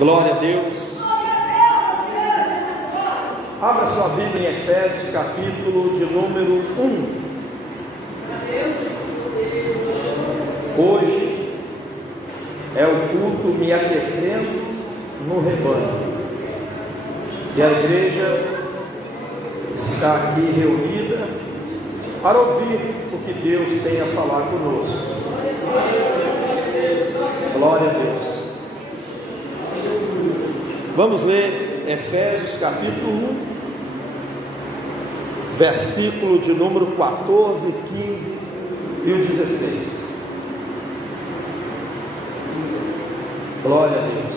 Glória a Deus. Abra sua Bíblia em Efésios, capítulo de número 1. Hoje é o culto Me Aquecendo no Rebanho. E a igreja está aqui reunida para ouvir o que Deus tem a falar conosco. Glória a Deus. Vamos ler Efésios capítulo 1, versículo de número 14, 15 e o 16. Glória a Deus.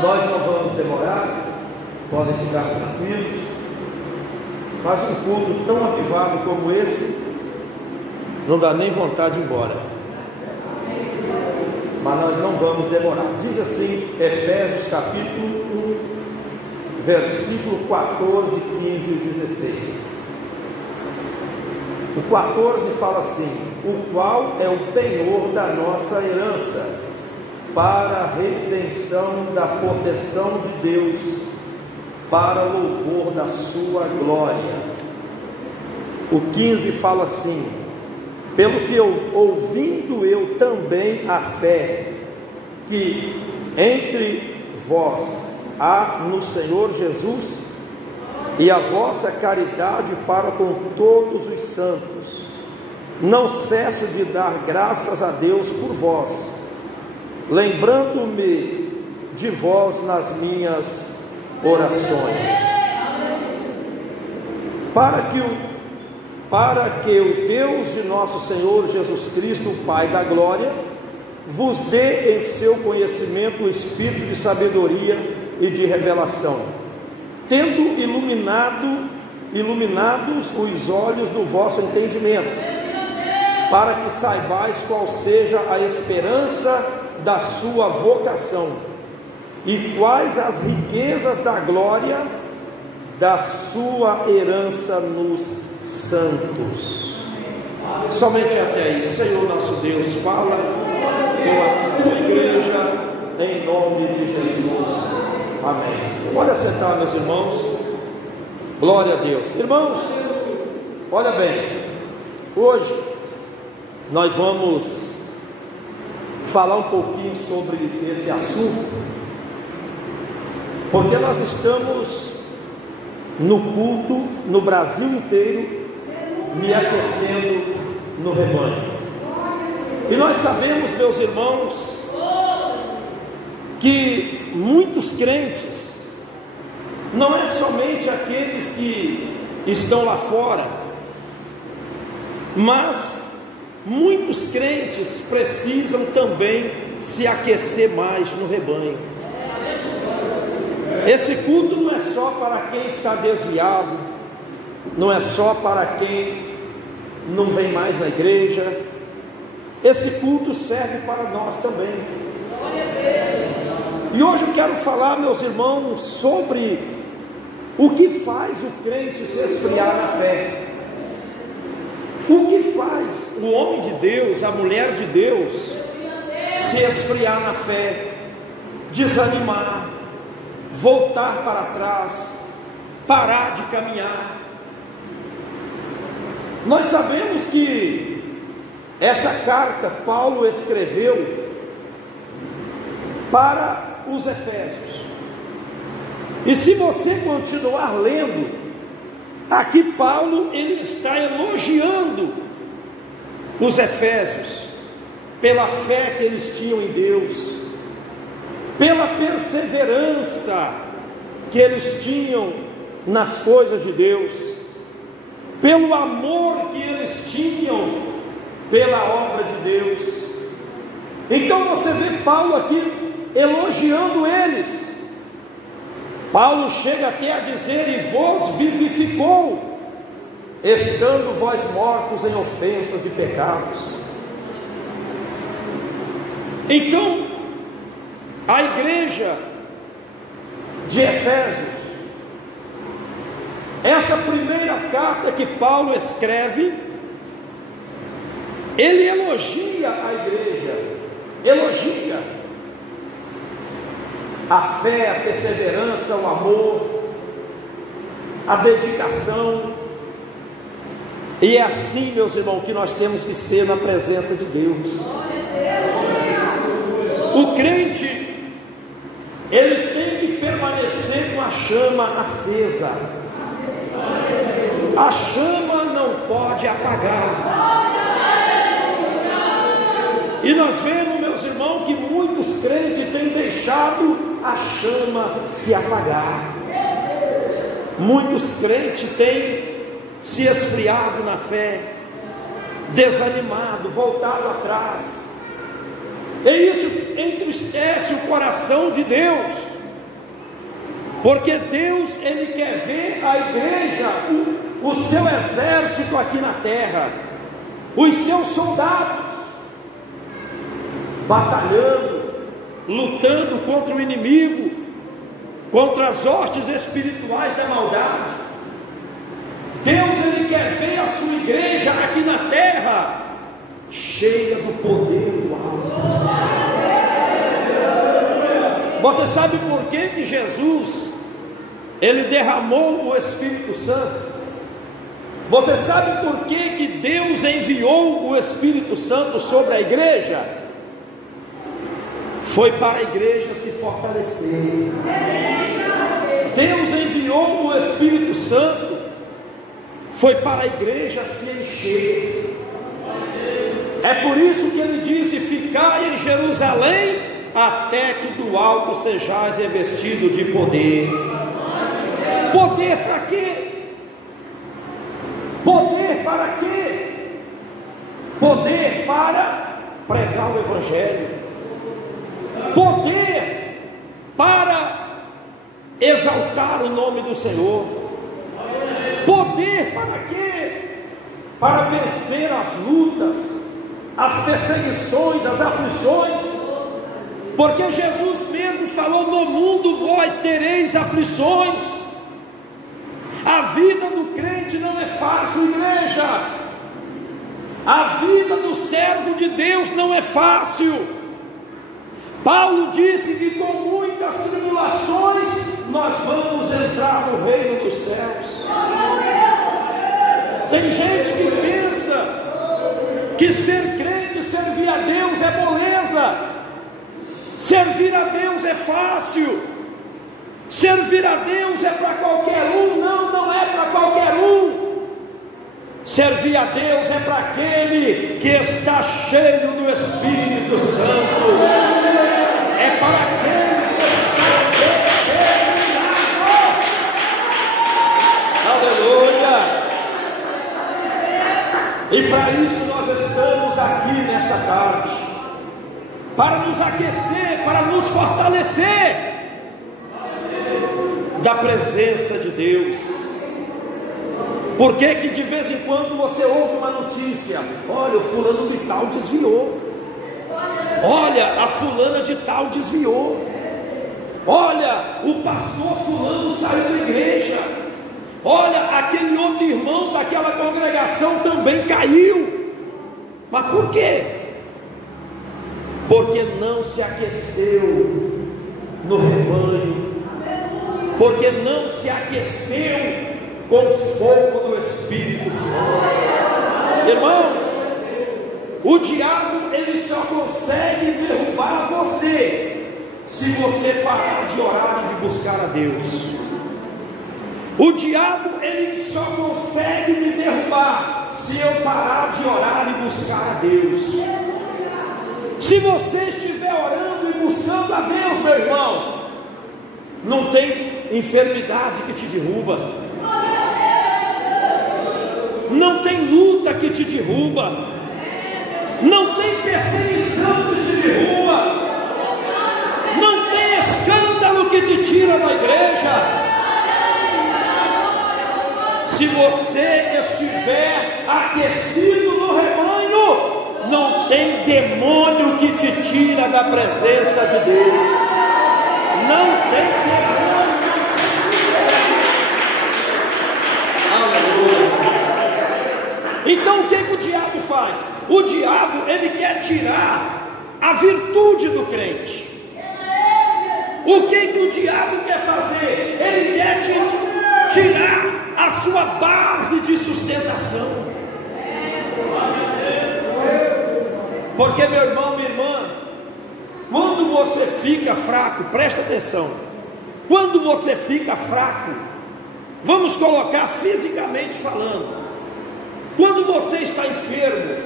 Nós não vamos demorar, podem ficar tranquilos, mas um culto tão avivado como esse, não dá nem vontade de ir embora. Mas nós não vamos demorar. Diz assim, Efésios capítulo 1, versículo 14, 15 e 16. O 14 fala assim: o qual é o penhor da nossa herança, para a redenção da possessão de Deus, para louvor da sua glória. O 15 fala assim: pelo que ouvindo eu também a fé que entre vós há no Senhor Jesus, e a vossa caridade para com todos os santos, não cesso de dar graças a Deus por vós, lembrando-me de vós nas minhas orações, para que o Deus de nosso Senhor Jesus Cristo, o Pai da glória, vos dê em seu conhecimento o espírito de sabedoria e de revelação, tendo iluminados os olhos do vosso entendimento, para que saibais qual seja a esperança da sua vocação, e quais as riquezas da glória da sua herança nos santos. Somente até aí. Senhor nosso Deus, fala com a tua igreja, em nome de Jesus. Amém. Pode assentar, meus irmãos. Glória a Deus. Irmãos, olha bem, hoje nós vamos falar um pouquinho sobre esse assunto, porque nós estamos no culto no Brasil inteiro, me aquecendo no rebanho. E nós sabemos, meus irmãos, que muitos crentes, não é somente aqueles que estão lá fora, mas muitos crentes precisam também se aquecer mais no rebanho. Esse culto não é só para quem está desviado, não é só para quem não vem mais na igreja. Esse culto serve para nós também. E hoje eu quero falar, meus irmãos, sobre o que faz o crente se esfriar na fé. O que faz o homem de Deus, a mulher de Deus, se esfriar na fé, desanimar, voltar para trás, parar de caminhar. Nós sabemos que essa carta Paulo escreveu para os Efésios, e se você continuar lendo, aqui Paulo ele está elogiando os Efésios pela fé que eles tinham em Deus, pela perseverança que eles tinham nas coisas de Deus, pelo amor que eles tinham pela obra de Deus. Então você vê Paulo aqui elogiando eles. Paulo chega até a dizer: e vos vivificou, estando vós mortos em ofensas e pecados. Então a igreja de Efésios, essa primeira carta que Paulo escreve, ele elogia a igreja, elogia a fé, a perseverança, o amor, a dedicação. E é assim, meus irmãos, que nós temos que ser na presença de Deus. O crente, ele tem que permanecer com a chama acesa. A chama não pode apagar. E nós vemos, meus irmãos, que muitos crentes têm deixado a chama se apagar. Muitos crentes têm se esfriado na fé, desanimado, voltado atrás. E isso entristece o coração de Deus, porque Deus, Ele quer ver a igreja, o seu exército aqui na terra, os seus soldados, batalhando, lutando contra o inimigo, contra as hostes espirituais da maldade. Deus, Ele quer ver a sua igreja aqui na terra, cheia do poder do alto. Você sabe por que Jesus, Ele derramou o Espírito Santo? Você sabe por que Deus enviou o Espírito Santo sobre a igreja? Foi para a igreja se fortalecer. Deus enviou o Espírito Santo, foi para a igreja se encher. É por isso que ele disse: ficai em Jerusalém, até que do alto sejais revestido de poder. Poder para quê? Poder para quê? Poder para pregar o Evangelho, poder para exaltar o nome do Senhor. Poder para quê? Para vencer as lutas, as perseguições, as aflições. Porque Jesus mesmo falou: no mundo vós tereis aflições. A vida do crente não é fácil, igreja. A vida do servo de Deus não é fácil. Paulo disse que com muitas tribulações nós vamos entrar no reino dos céus. Tem gente que pensa que ser crente, servir a Deus é moleza. Servir a Deus é fácil. Servir a Deus é para qualquer um. Não, não é para qualquer um. Servir a Deus é para aquele que está cheio do Espírito Santo. É para aquele que está determinado. Aleluia. E para isso nós estamos aqui nesta tarde, para nos aquecer, para nos fortalecer da presença de Deus. Por que de vez em quando você ouve uma notícia: olha, o fulano de tal desviou, olha, a fulana de tal desviou, olha, o pastor fulano saiu da igreja, olha, aquele outro irmão daquela congregação também caiu. Mas por quê? Porque não se aqueceu no rebanho, porque não se aqueceu com o fogo do Espírito Santo. Irmão, o diabo ele só consegue derrubar você se você parar de orar e de buscar a Deus. O diabo ele só consegue me derrubar se eu parar de orar e buscar a Deus. Se você estiver orando e buscando a Deus, meu irmão, não tem enfermidade que te derruba, não tem luta que te derruba, não tem perseguição que te derruba, não tem escândalo que te tira da igreja. Se você estiver aquecido no rebanho, não tem demônio que te tira da presença de Deus. Não tem demônio. Aleluia. Então o que o diabo faz? O diabo ele quer tirar a virtude do crente. O que o diabo quer fazer? Ele quer te tirar a sua base de sustentação. Porque, meu irmão, minha irmã, quando você fica fraco, presta atenção, quando você fica fraco, vamos colocar fisicamente falando, quando você está enfermo,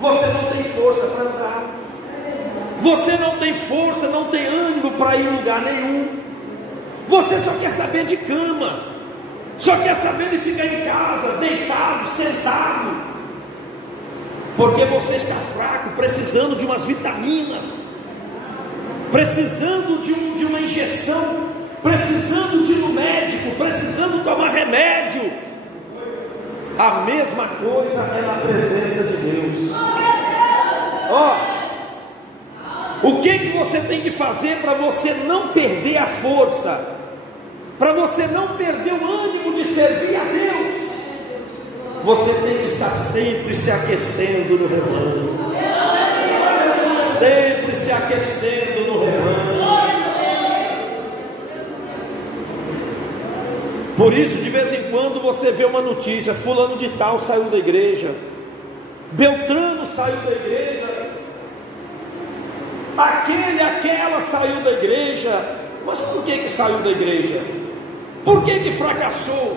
você não tem força para andar, você não tem força, não tem ânimo para ir em lugar nenhum, você só quer saber de cama, só quer saber de ficar em casa, deitado, sentado, porque você está fraco, precisando de umas vitaminas, precisando de uma injeção, precisando de ir no médico, precisando tomar remédio. A mesma coisa é na presença de Deus. O que você tem que fazer para você não perder a força, para você não perder o ânimo de servir a Deus? Você tem que estar sempre se aquecendo no rebanho, sempre se aquecendo no rebanho. Por isso, de vez em quando você vê uma notícia: fulano de tal saiu da igreja, Beltrano saiu da igreja, aquela saiu da igreja. Mas por que saiu da igreja? Por que fracassou?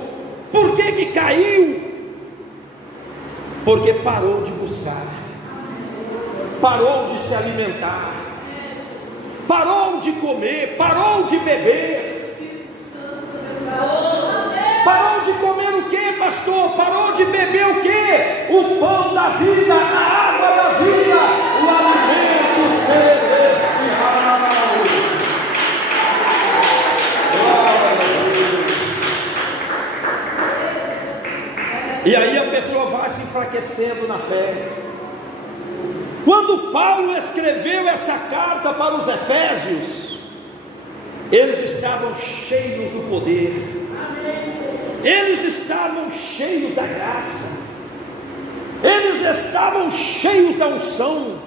Por que caiu? Porque parou de buscar, parou de se alimentar, parou de comer, parou de beber. Parou de comer o que, pastor? Parou de beber o que? O pão da vida, a água da vida, o alimento celestial. E aí a pessoa vai se enfraquecendo na fé. Quando Paulo escreveu essa carta para os Efésios, eles estavam cheios do poder, eles estavam cheios da graça, eles estavam cheios da unção.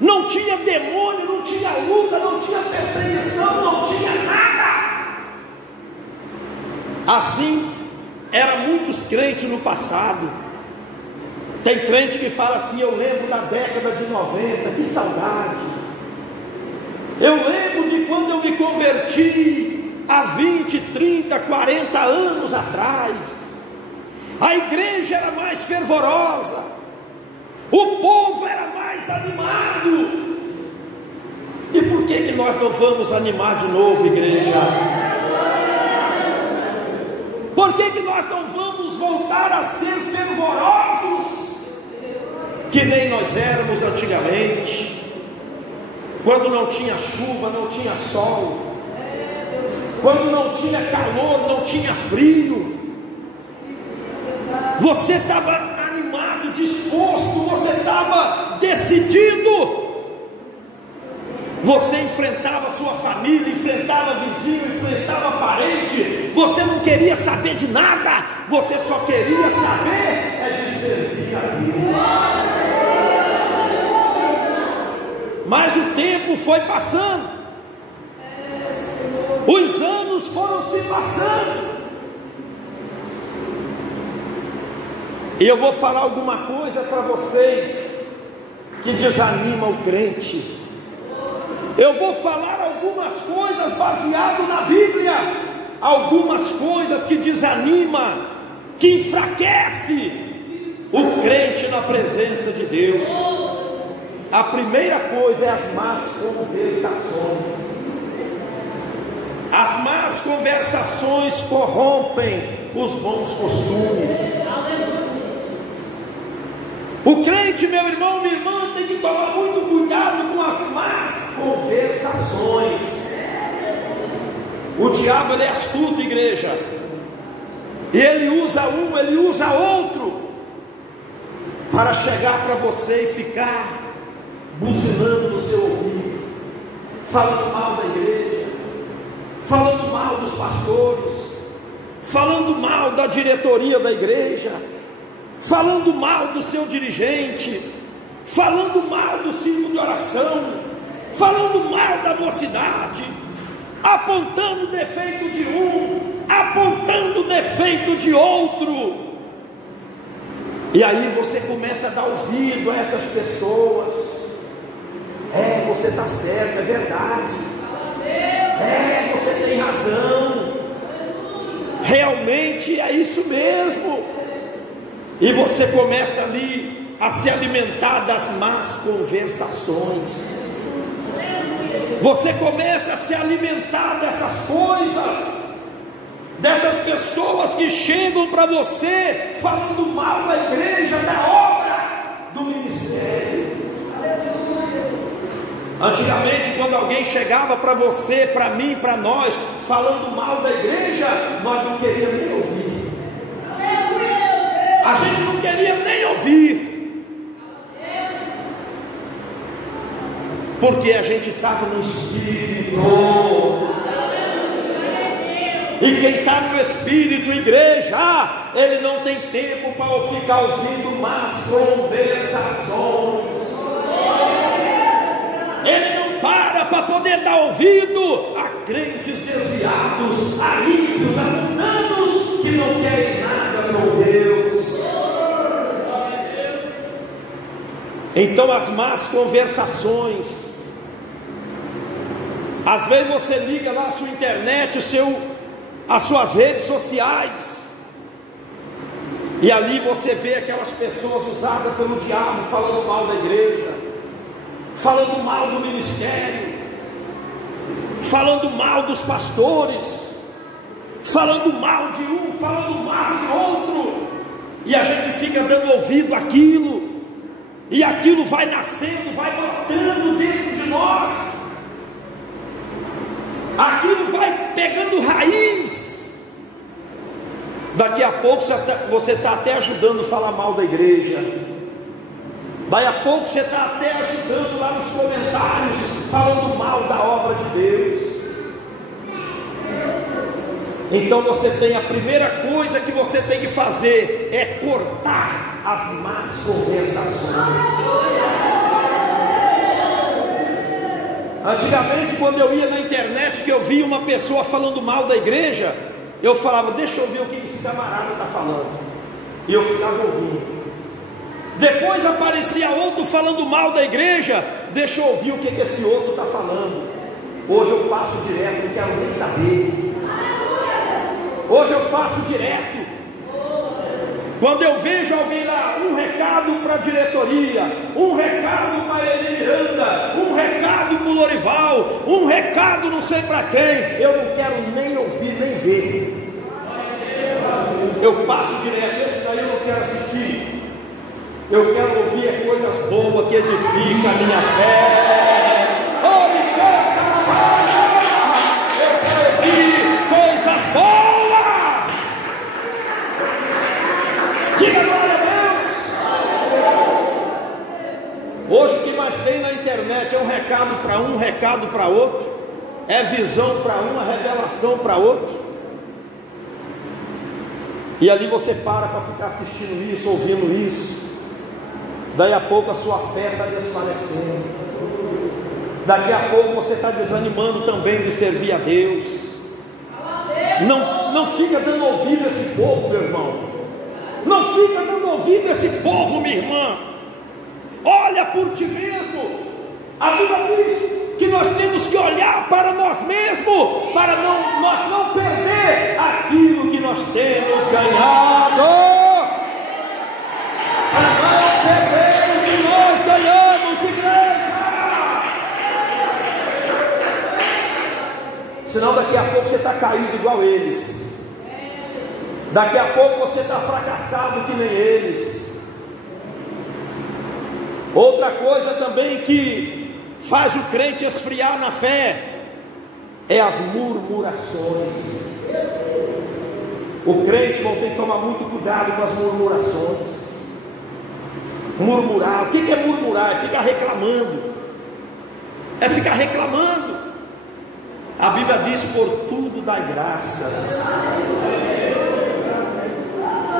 Não tinha demônio, não tinha luta, não tinha perseguição, não tinha nada. Assim eram muitos crentes no passado. Tem crente que fala assim: eu lembro da década de 90, que saudade. Eu lembro de quando eu me converti há 20, 30, 40 anos atrás. A igreja era mais fervorosa, o povo era mais animado. E por que nós não vamos animar de novo, igreja? Por que nós não vamos voltar a ser fervorosos que nem nós éramos antigamente, quando não tinha chuva, não tinha sol, quando não tinha calor, não tinha frio? Você estava animado, disposto, você estava decidido. Você enfrentava sua família, enfrentava vizinho, enfrentava parente. Você não queria saber de nada, você só queria saber de servir a Deus. Mas o tempo foi passando, os anos foram se passando, e eu vou falar alguma coisa para vocês que desanima o crente. Eu vou falar algumas coisas baseado na Bíblia, algumas coisas que desanima, que enfraquece o crente na presença de Deus. A primeira coisa é as más conversações. As más conversações corrompem os bons costumes. O crente, meu irmão, minha irmã, tem que tomar muito cuidado com as más conversações. O diabo, ele é astuto, igreja. E ele usa um, ele usa outro, para chegar para você e ficar buzinando no seu ouvido, falando mal da igreja, falando mal dos pastores, falando mal da diretoria da igreja, falando mal do seu dirigente, falando mal do círculo de oração, falando mal da mocidade, apontando o defeito de um, apontando o defeito de outro. E aí você começa a dar ouvido a essas pessoas. Você está certo, é verdade. Você tem razão. Realmente é isso mesmo. E você começa ali a se alimentar das más conversações. Você começa a se alimentar dessas coisas, dessas pessoas que chegam para você falando mal da igreja, da obra, do ministério. Antigamente, quando alguém chegava para você, para mim, para nós, falando mal da igreja, nós não queríamos nem ouvir. A gente não queria nem ouvir. Porque a gente estava no Espírito. E quem está no Espírito, igreja, ele não tem tempo para ficar ouvindo más conversações. Ele não para poder dar ouvido a crentes desviados, a ímpios, a mundanos, que não querem nada com Deus. Então as más conversações, às vezes você liga lá a sua internet, as suas redes sociais, e ali você vê aquelas pessoas usadas pelo diabo falando mal da igreja, falando mal do ministério, falando mal dos pastores, falando mal de um, falando mal de outro, e a gente fica dando ouvido àquilo, e aquilo vai nascendo, vai brotando dentro de nós, aquilo vai pegando raiz. Daqui a pouco você está até ajudando a falar mal da igreja. Daí a pouco você está até ajudando lá nos comentários, falando mal da obra de Deus. Então você tem, a primeira coisa que você tem que fazer é cortar as más conversações. Antigamente, quando eu ia na internet, que eu via uma pessoa falando mal da igreja, eu falava, deixa eu ver o que esse camarada está falando, e eu ficava ouvindo. Depois aparecia outro falando mal da igreja, deixa eu ouvir o que esse outro está falando. Hoje eu passo direto, não quero nem saber. Hoje eu passo direto. Quando eu vejo alguém lá, um recado para a diretoria, um recado para a Eli Miranda, um recado para o Lorival, um recado não sei para quem, eu não quero nem ouvir, nem ver. Eu passo direto, esse daí eu não quero assistir. Eu quero ouvir coisas boas que edificam a minha fé. Eu quero ouvir coisas boas. Diga glória a Deus. Hoje o que mais tem na internet é um recado para um recado para outro, é visão para um, a revelação para outro. E ali você para ficar assistindo isso, ouvindo isso. Daí a pouco a sua fé está desfalecendo. Daqui a pouco você está desanimando também de servir a Deus. Não fica dando ouvido a esse povo, meu irmão. Não fica dando ouvido a esse povo, minha irmã. Olha por ti mesmo. A Bíblia diz que nós temos que olhar para nós mesmos, para nós não perder aquilo que nós temos ganhado. Para não perder o que nós ganhamos, igreja. Senão daqui a pouco você está caído igual eles. Daqui a pouco você está fracassado que nem eles. Outra coisa também que faz o crente esfriar na fé é as murmurações. O crente vai ter que tomar muito cuidado com as murmurações. Murmurar, o que é murmurar? É ficar reclamando. É ficar reclamando. A Bíblia diz: por tudo dai graças.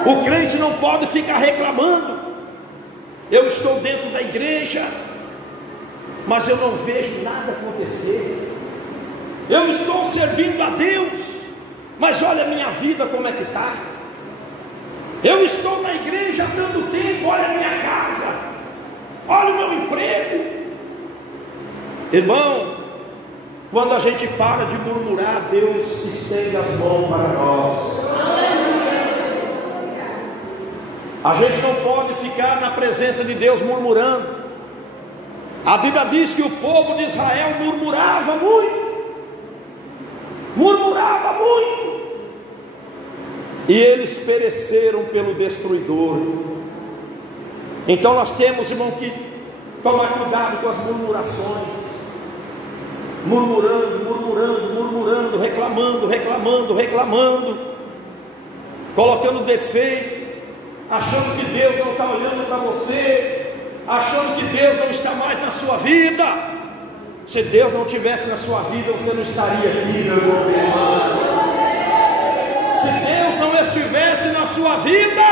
O crente não pode ficar reclamando. Eu estou dentro da igreja, mas eu não vejo nada acontecer. Eu estou servindo a Deus, mas olha a minha vida como é que está. Eu estou na igreja há tanto tempo, olha a minha casa, olha o meu emprego. Irmão, quando a gente para de murmurar, Deus estende as mãos para nós. A gente não pode ficar na presença de Deus murmurando. A Bíblia diz que o povo de Israel murmurava muito. E eles pereceram pelo destruidor. Então nós temos, irmão, que tomar cuidado com as murmurações. Murmurando, reclamando, colocando defeito, achando que Deus não está olhando para você, achando que Deus não está mais na sua vida. Se Deus não estivesse na sua vida, você não estaria aqui, meu irmão. Se Deus não estivesse na sua vida,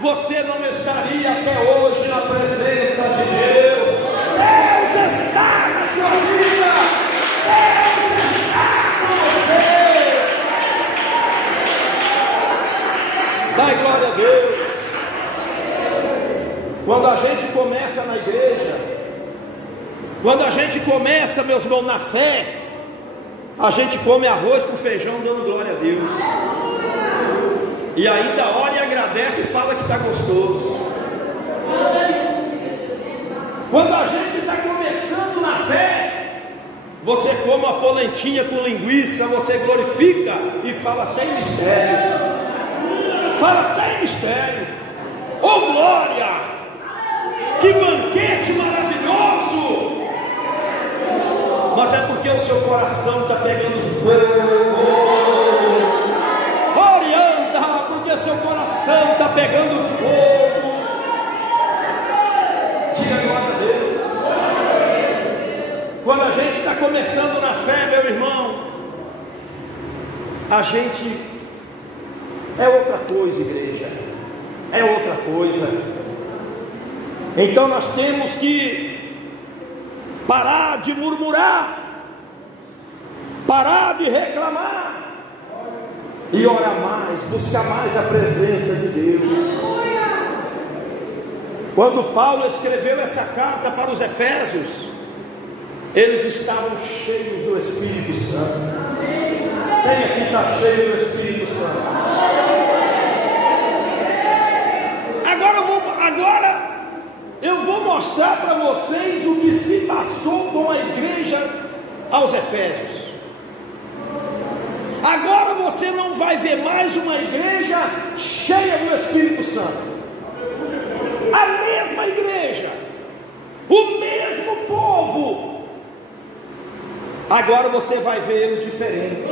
você não estaria até hoje na presença de Deus. Deus está na sua vida. Deus está com você. Dai glória a Deus. Quando a gente começa na igreja, quando a gente começa, meus irmãos, na fé, a gente come arroz com feijão dando glória a Deus. E ainda ora e agradece e fala que está gostoso. Quando a gente está começando na fé, você come uma polentinha com linguiça, você glorifica e fala até em mistério. Oh glória! Que banquete maravilhoso! Mas é porque o seu coração está pegando fogo. Orianda, porque seu coração está pegando fogo. Diga glória a Deus. Quando a gente está começando na fé, meu irmão, a gente é outra coisa, igreja. É outra coisa. Então nós temos que parar de murmurar, parar de reclamar e orar mais, buscar mais a presença de Deus. Quando Paulo escreveu essa carta para os Efésios, eles estavam cheios do Espírito Santo. Quem aqui está cheio do Espírito Santo? Agora eu vou mostrar para vocês o que se passou com a igreja aos Efésios. Agora você não vai ver mais uma igreja cheia do Espírito Santo. A mesma igreja, o mesmo povo. Agora você vai ver eles diferentes.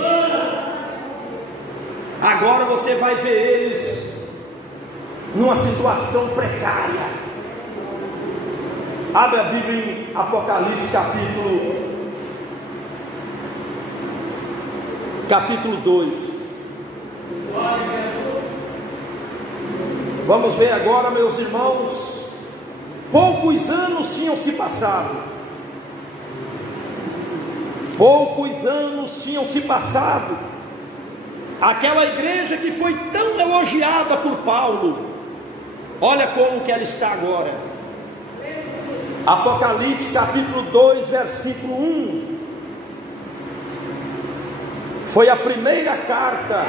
Agora você vai ver eles numa situação precária. Abre a Bíblia em Apocalipse capítulo 2. Vamos ver agora, meus irmãos. Poucos anos tinham se passado. Aquela igreja que foi tão elogiada por Paulo, olha como que ela está agora. Apocalipse capítulo 2, versículo 1. Foi a primeira carta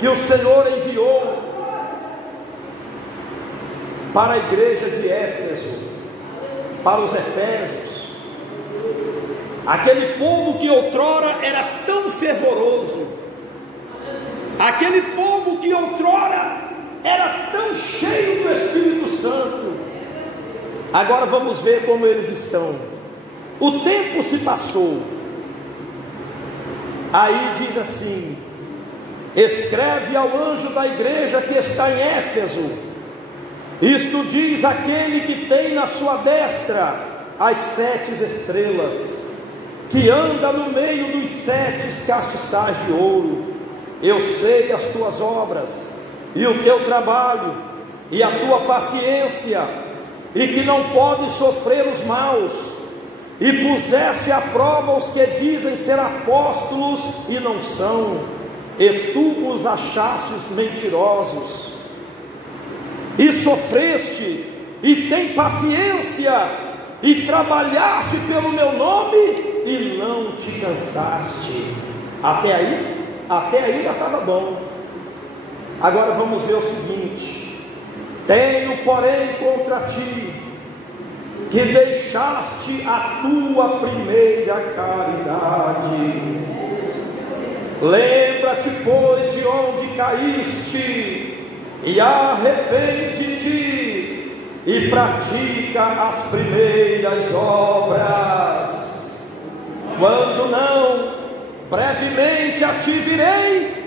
que o Senhor enviou para a igreja de Éfeso, para os Efésios. Aquele povo que outrora era tão fervoroso, aquele povo que outrora era tão cheio do Espírito Santo. Agora vamos ver como eles estão. O tempo se passou. Aí diz assim: escreve ao anjo da igreja que está em Éfeso, isto diz aquele que tem na sua destra as 7 estrelas, que anda no meio dos 7 castiçais de ouro. Eu sei as tuas obras e o teu trabalho, e a tua paciência, e que não podes sofrer os maus, e puseste à prova os que dizem ser apóstolos e não são, e tu os achastes mentirosos, e sofreste, e tem paciência, e trabalhaste pelo meu nome, e não te cansaste. Até aí já estava bom. Agora vamos ver o seguinte: tenho porém contra ti, que deixaste a tua primeira caridade. Lembra-te, pois, de onde caíste, e arrepende-te, e pratica as primeiras obras. Quando não, brevemente a ti virei,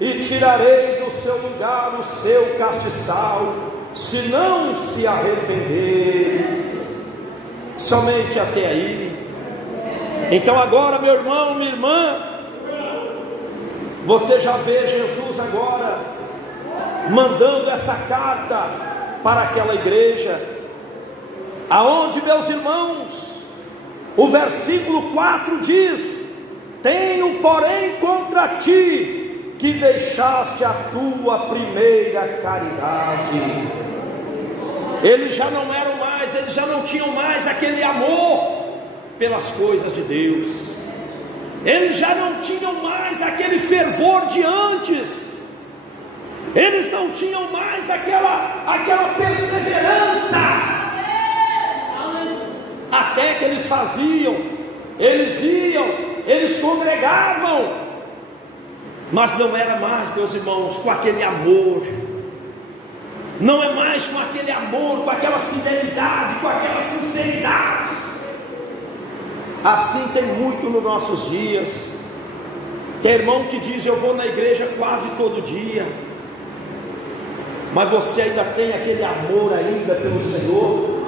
e tirarei do seu lugar o seu castiçal, se não se arrependeres. Somente até aí. Então agora, meu irmão, minha irmã, você já vê Jesus agora mandando essa carta para aquela igreja, aonde, meus irmãos, o versículo 4 diz: tenho porém contra ti, que deixaste a tua primeira caridade. Eles já não eram mais, eles já não tinham mais aquele amor pelas coisas de Deus, eles já não tinham mais aquele fervor de antes, eles não tinham mais aquela perseverança. Até que eles faziam, eles iam, eles congregavam, mas não era mais, meus irmãos, com aquele amor, não é mais com aquele amor, com aquela fidelidade, com aquela sinceridade. Assim tem muito nos nossos dias. Tem irmão que diz: eu vou na igreja quase todo dia, mas você ainda tem aquele amor ainda pelo Senhor?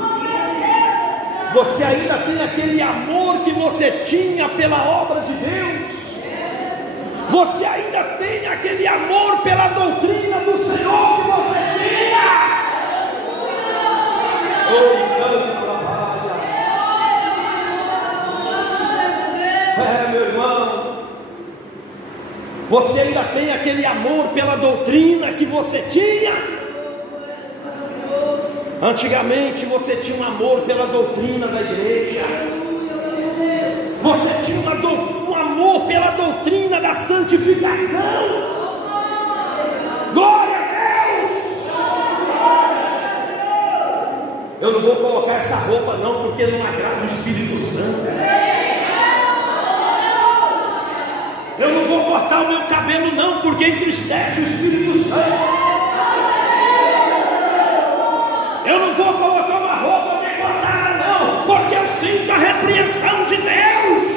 Você ainda tem aquele amor que você tinha pela obra de Deus? Você ainda tem aquele amor pela doutrina do Senhor que você tinha? Meu irmão, você ainda tem aquele amor pela doutrina que você tinha? Antigamente você tinha um amor pela doutrina da igreja, você tinha um amor pela doutrina da santificação. Glória a Deus! Eu não vou colocar essa roupa não, porque não agrada o Espírito Santo. Eu não vou cortar o meu cabelo não, porque entristece o Espírito Santo. Eu não vou colocar uma roupa decotada não, porque eu sinto a repreensão de Deus.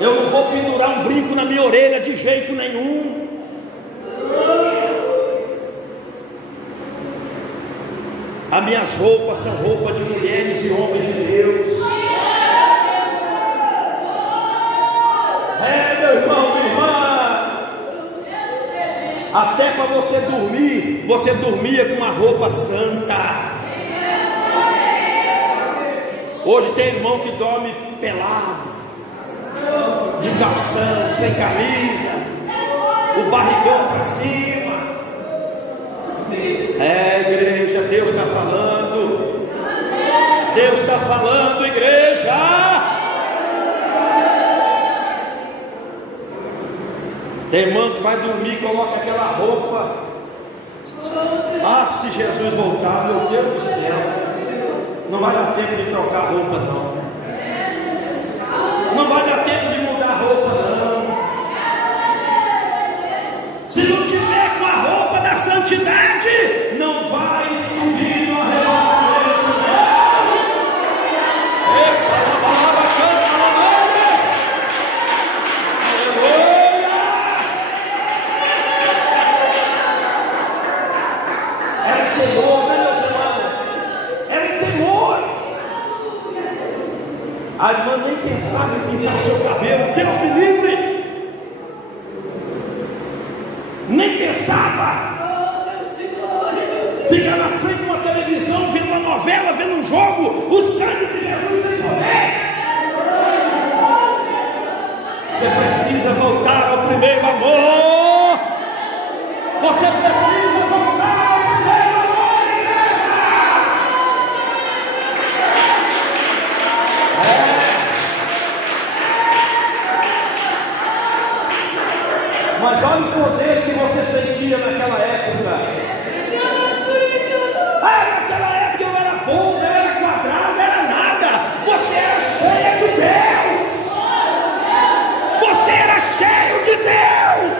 Eu não vou pendurar um brinco na minha orelha de jeito nenhum. As minhas roupas são roupas de mulheres e homens de Deus. Meu irmão, minha irmã, até para você dormir, você dormia com uma roupa santa. Hoje tem irmão que dorme pelado, de calção, sem camisa, o barrigão para cima. Igreja, Deus está falando. Deus está falando, igreja. Tem irmão que vai dormir e coloca aquela roupa. Se Jesus voltar, meu Deus do céu, não vai dar tempo de trocar a roupa não. Não vai dar tempo de mudar a roupa não. Se não tiver com a roupa da santidade, não vai subir no arrebatamento não. Epa, la palavra canta, lavaias. Aleluia. Era temor, né, meus irmãos? Era temor. A irmã nem pensava em pintar o seu cabelo. Deus me livre. Nem pensava. Fica na frente de uma televisão, vendo uma novela, vendo um jogo. O sangue de Jesus tem poder. Você precisa voltar ao primeiro amor. Você precisa voltar ao primeiro amor, igreja. Mas olha o poder que você sentia naquela época. Naquela época eu era pobre, eu era quadrado, era nada. Você era cheia de Deus. Você era cheio de Deus.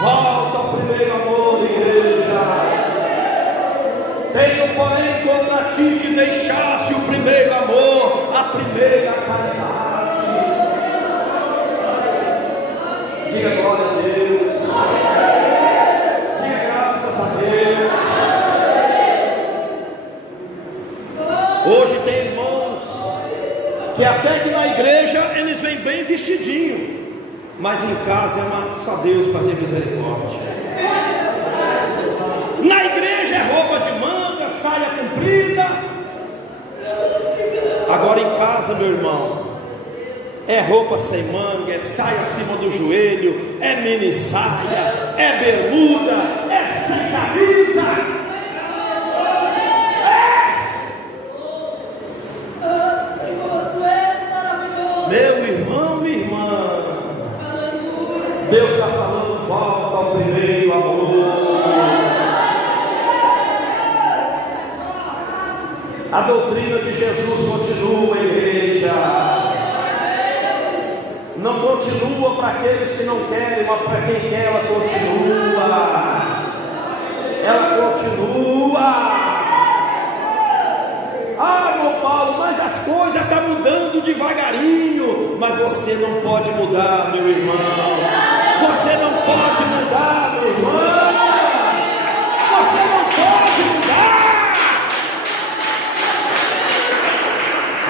Volta ao primeiro amor, igreja. Tenho, porém, contra ti que deixaste o primeiro amor, a primeira caridade. Diga glória a Deus. Diga graças a Deus. Hoje tem irmãos que até que na igreja eles vêm bem vestidinho, mas em casa é uma só Deus para ter misericórdia. Na igreja é roupa de manga, saia comprida. Agora em casa, meu irmão, é roupa sem manga, é saia acima do joelho, é mini saia, é bermuda, é sem camisa. Meu irmão e irmã, Deus está falando, volta ao primeiro amor. A doutrina de Jesus continua, igreja. Não continua para aqueles que não querem, mas para quem quer ela continua. Ela continua. Ah, meu Paulo, mas as coisas estão mudando devagarinho. Mas você não pode mudar, meu irmão. Você não pode mudar, meu irmão. Você não pode mudar.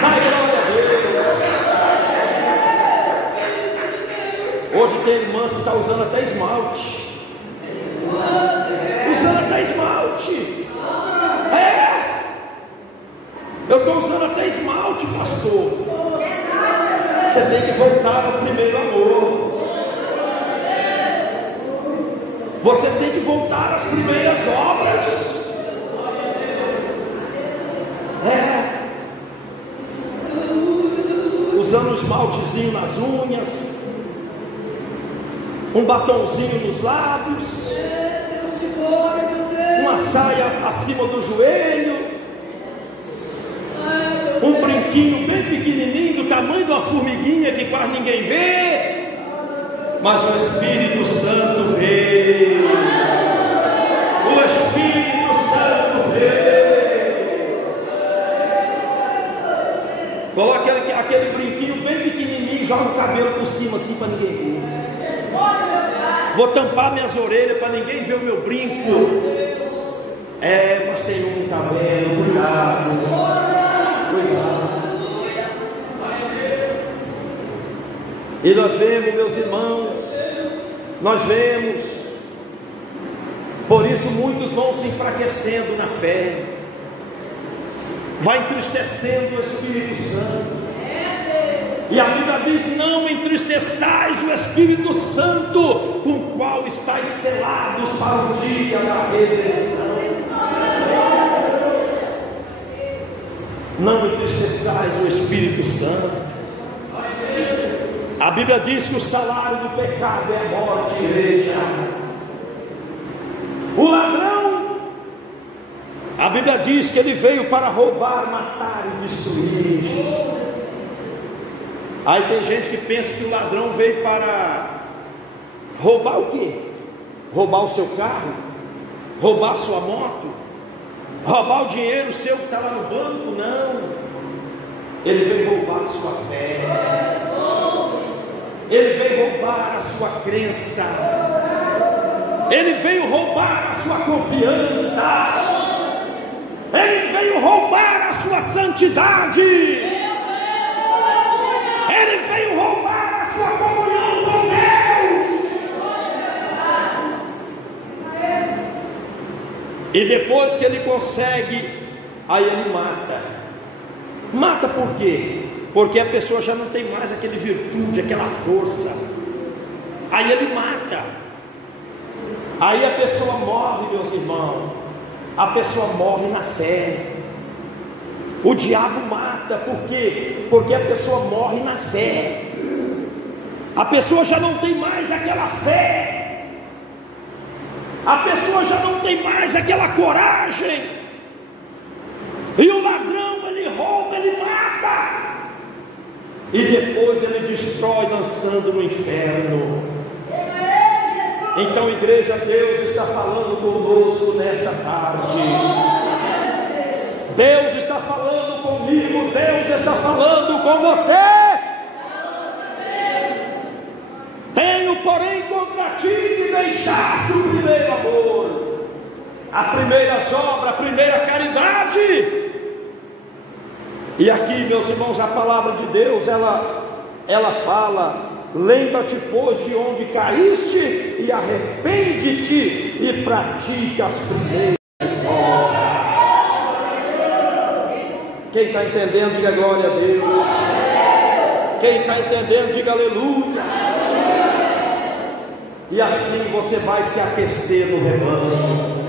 Vai, glória a Deus. Hoje tem irmãs que estão usando até esmalte. Usando até esmalte. Eu estou usando até esmalte, pastor. Você tem que voltar ao primeiro amor. Você tem que voltar às primeiras obras. Usando um esmaltezinho nas unhas, um batonzinho nos lábios, uma saia acima do joelho, um brinquinho bem pequenininho, do tamanho de uma formiguinha que quase ninguém vê, mas o Espírito Santo vê. O Espírito Santo vê. Coloca aquele brinquinho bem pequenininho, joga o cabelo por cima assim para ninguém ver. Vou tampar minhas orelhas para ninguém ver o meu brinco. Mas tem um que está vendo, cuidado. E nós vemos, meus irmãos, nós vemos, por isso muitos vão se enfraquecendo na fé, vai entristecendo o Espírito Santo, e a Bíblia diz: não entristeçais o Espírito Santo, com o qual estáis selados para o dia da redenção. Não entristeçais o Espírito Santo. A Bíblia diz que o salário do pecado é a morte, igreja. O ladrão, a Bíblia diz que ele veio para roubar, matar e destruir. Aí tem gente que pensa que o ladrão veio para roubar o quê? Roubar o seu carro? Roubar a sua moto? Roubar o dinheiro seu que está lá no banco? Não. Ele veio roubar a sua fé. Ele veio roubar a sua crença. Ele veio roubar a sua confiança. Ele veio roubar a sua santidade. Ele veio roubar a sua comunhão com Deus. E depois que ele consegue, aí ele mata. Mata por quê? Porque a pessoa já não tem mais aquela virtude, aquela força. Aí ele mata. Aí a pessoa morre, meus irmãos. A pessoa morre na fé. O diabo mata, por quê? Porque a pessoa morre na fé. A pessoa já não tem mais aquela fé. A pessoa já não tem mais aquela coragem. E o ladrão, ele rouba, ele mata. E depois ele destrói, lançando no inferno. Então, igreja, Deus está falando conosco nesta tarde. Deus está falando comigo, Deus está falando com você. Tenho, porém, contra ti que deixaste o primeiro amor, a primeira obra, a primeira caridade. E aqui, meus irmãos, a palavra de Deus, ela fala: lembra-te, pois, de onde caíste, e arrepende-te, e pratica as primeiras obras. Quem está entendendo, diga glória a Deus. Quem está entendendo, diga aleluia. E assim você vai se aquecer no rebanho.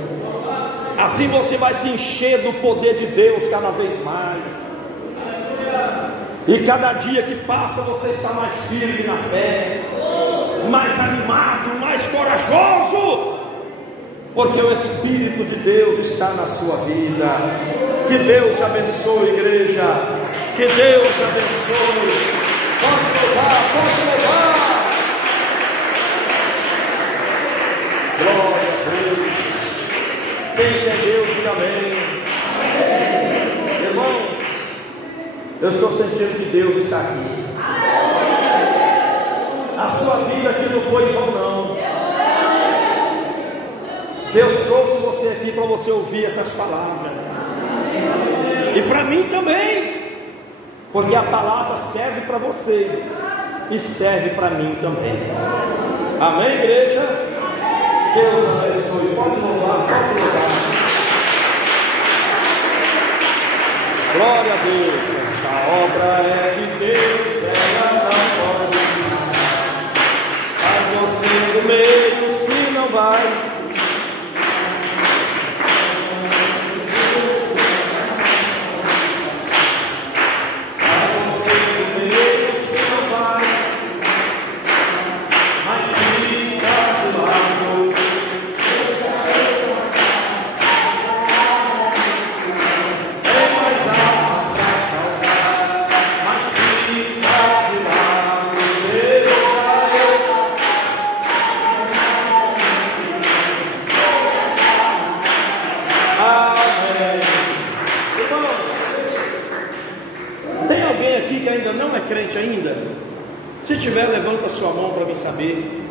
Assim você vai se encher do poder de Deus cada vez mais. E cada dia que passa você está mais firme na fé, mais animado, mais corajoso, porque o Espírito de Deus está na sua vida. Que Deus te abençoe, igreja. Que Deus te abençoe. Pode louvar, pode louvar. Glória a Deus. Quem entendeu, diga amém. Irmãos, eu estou sentindo que Deus está aqui. A sua vida aqui não foi em vão, não. Deus trouxe você aqui para você ouvir essas palavras. E para mim também. Porque a palavra serve para vocês e serve para mim também. Amém, igreja? Deus abençoe. Pode louvar, pode louvar. Glória a Deus. A obra é de Deus, ela não pode ficar. Sai você do meio, se não vai. Sai você do meio, se não vai. Mas fica do lado. É mais alto pra salvar. Mas fica do lado. Deixa eu. Amém. Irmãos, tem alguém aqui que ainda não é crente ainda? Se tiver, levanta a sua mão para mim saber.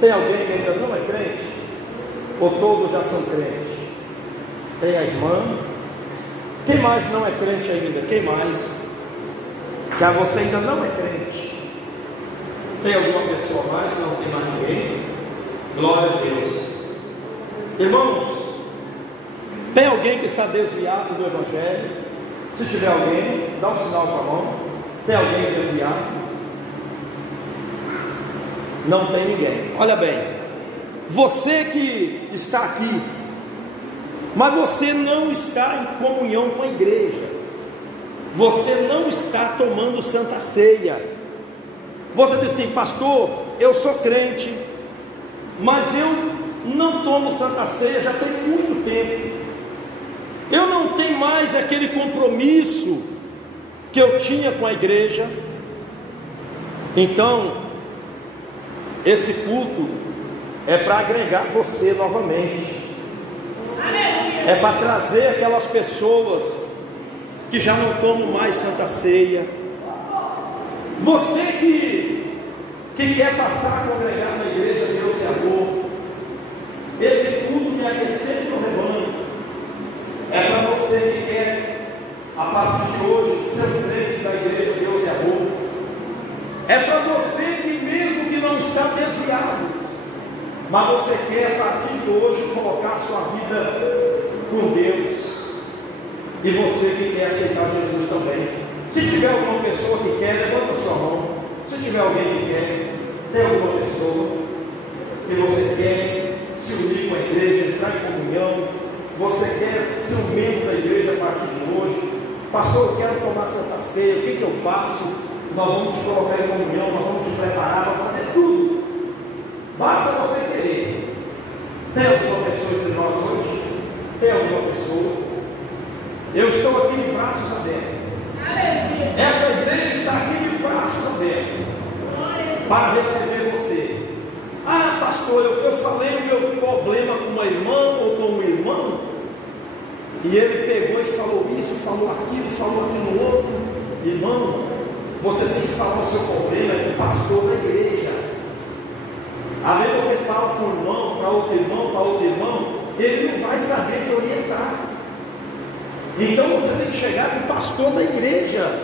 Tem alguém que ainda não é crente? Ou todos já são crentes? Tem a irmã. Quem mais não é crente ainda? Quem mais? Que você ainda não é crente. Tem alguma pessoa mais? Não tem mais ninguém? Glória a Deus. Irmãos, tem alguém que está desviado do Evangelho? Se tiver alguém, dá um sinal com a mão. Tem alguém desviado? Não tem ninguém. Olha bem, você que está aqui, mas você não está em comunhão com a igreja, você não está tomando santa ceia. Você diz assim: pastor, eu sou crente, mas eu não tomo santa ceia já tem muito tempo. Eu não tenho mais aquele compromisso que eu tinha com a igreja. Então, esse culto é para agregar você novamente. É para trazer aquelas pessoas que já não tomam mais santa ceia. Você que quer passar a congregar na igreja Deus e Amor, esse culto me aquecer no rebanho é para você que quer É para você que mesmo que não está desviado, mas você quer a partir de hoje colocar sua vida com Deus, e você que quer aceitar Jesus também. Se tiver alguma pessoa que quer, levanta sua mão. Se tiver alguém que quer, tem alguma pessoa que você quer se unir com a igreja, entrar em comunhão, você quer ser um membro da igreja a partir de hoje. Pastor, eu quero tomar Santa Ceia, o que eu faço? Nós vamos te colocar em comunhão, nós vamos te preparar, vamos fazer tudo. Basta você querer. Tem alguma pessoa entre nós hoje? Tem alguma pessoa? Eu estou aqui de braços abertos. Essa igreja está aqui de braços abertos para receber você. Ah, pastor, eu falei o meu problema com uma irmã ou com um irmão, e ele pegou e falou isso, falou aquilo outro. Irmão, você tem que falar o seu problema com o pastor da igreja. Às vezes você fala com um irmão, para outro irmão, ele não vai saber te orientar. Então você tem que chegar com o pastor da igreja.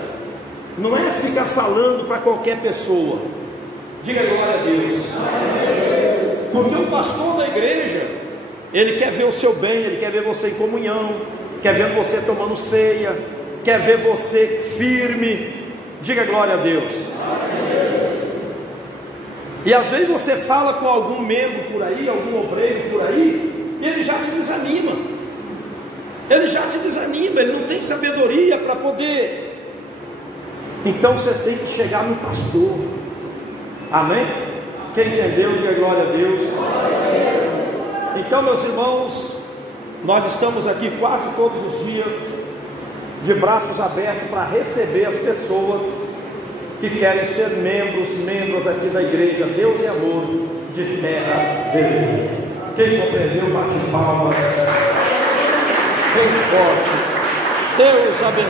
Não é ficar falando para qualquer pessoa. Diga glória a Deus. Porque o pastor da igreja, ele quer ver o seu bem, ele quer ver você em comunhão, quer ver você tomando ceia, quer ver você firme. Diga glória a Deus. E às vezes você fala com algum membro por aí, algum obreiro por aí, e ele já te desanima. Ele não tem sabedoria para poder. Então você tem que chegar no pastor. Amém? Quem entendeu, diga glória a Deus. Então, meus irmãos, nós estamos aqui quase todos os dias de braços abertos para receber as pessoas que querem ser membros aqui da igreja Deus e Amor de Terra Vermelha. Quem compreendeu, bate palmas bem forte. Deus abençoe.